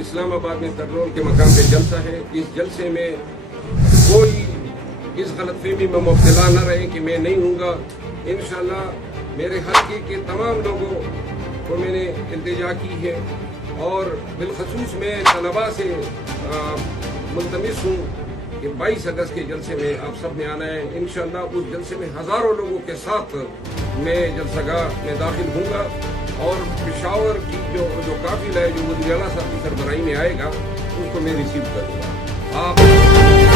इस्लामाबाद में पेट्रोल के मकाम पे जलसा है। इस जलसे में कोई इस गलतफहमी में मुब्तला न रहे कि मैं नहीं हूँगा। इंशाअल्लाह मेरे हल्के के तमाम लोगों को मैंने इल्तिजा की है और बिलखसूस मैं तलबा से मुल्तमिस हूँ कि 22 अगस्त के जलसे में आप सब ने आना है। इंशाअल्लाह उस जलसे में हज़ारों लोगों के साथ मैं जलसागाह में दाखिल हूँगा और पेशावर की जो काफिला है जो पति जालसा साहब की सरबराही में आएगा उसको मैं रिसीव करूँगा। आप